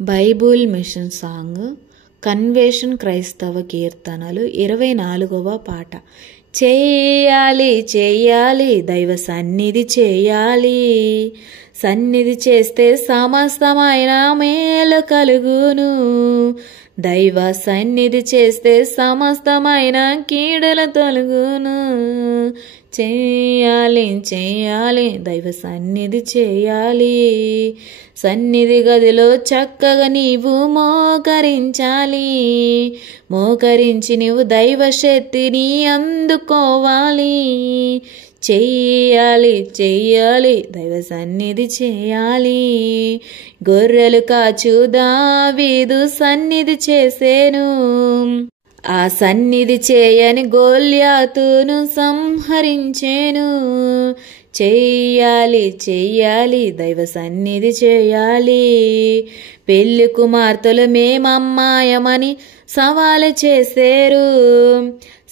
Bible machine song convention క్రైస్తవ కీర్తనలు 24వ పాట. చేయాలి చేయాలి దైవ సన్నిధి చేయాలి, సన్నిధి చేస్తే సమస్తమైన మేలు కలుగును. దైవ సన్నిధి చేస్తే సమస్తమైన కీడులు తొలగును. చేయాలి చేయాలి దైవ సన్నిధి చేయాలి, సన్నిధి గదిలో చక్కగా నీవు మోకరించాలి. మోకరించి నీవు దైవ శక్తిని అందుకోవాలి. చెయ్యాలి చెయ్యాలి దైవ సన్నిధి చేయాలి. గొర్రెలు కాచు దావీదు సన్నిధి చేసేను, ఆ సన్నిధి చేయని గొల్యాతును సంహరించేను. చెయ్యాలి చెయ్యాలి దైవ సన్నిధి చేయాలి. పెళ్లి కుమార్తెలు మేమమ్మాయమని సవాలు చేసేరు.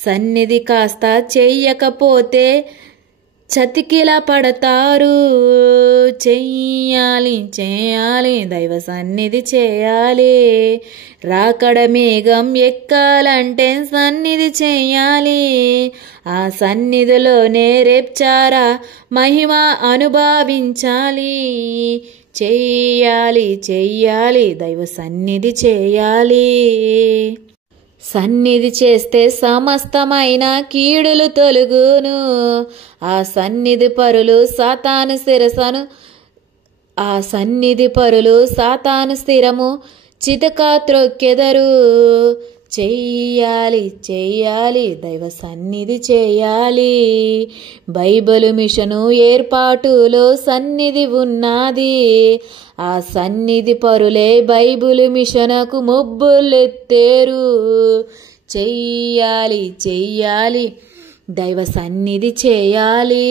సన్నిధి కాస్త చెయ్యకపోతే చతికిలా పడతారు. చెయ్యాలి చేయాలి దైవ సన్నిధి చేయాలి. రాకడ మేఘం ఎక్కాలంటే సన్నిధి చేయాలి. ఆ సన్నిధిలోనే రేప్చారా మహిమ అనుభవించాలి. చెయ్యాలి చెయ్యాలి దైవ సన్నిధి చేయాలి. సన్నిధి చేస్తే సమస్తమైన కీడులు తొలగును. ఆ సన్నిధి పరులు సాతాను శిరసను, ఆ సన్నిధి పరులు సాతాను స్థిరము చితక త్రొక్కెదరు. చెయ్యాలి చెయ్యాలి దైవ సన్నిధి చేయాలి. బైబిల్ మిషను ఏర్పాటులో సన్నిధి ఉన్నది. ఆ సన్నిధి పరులే బైబిల్ మిషనకు మొబ్బులెత్తేరు. చెయ్యాలి చెయ్యాలి దైవ సన్నిధి చేయాలి.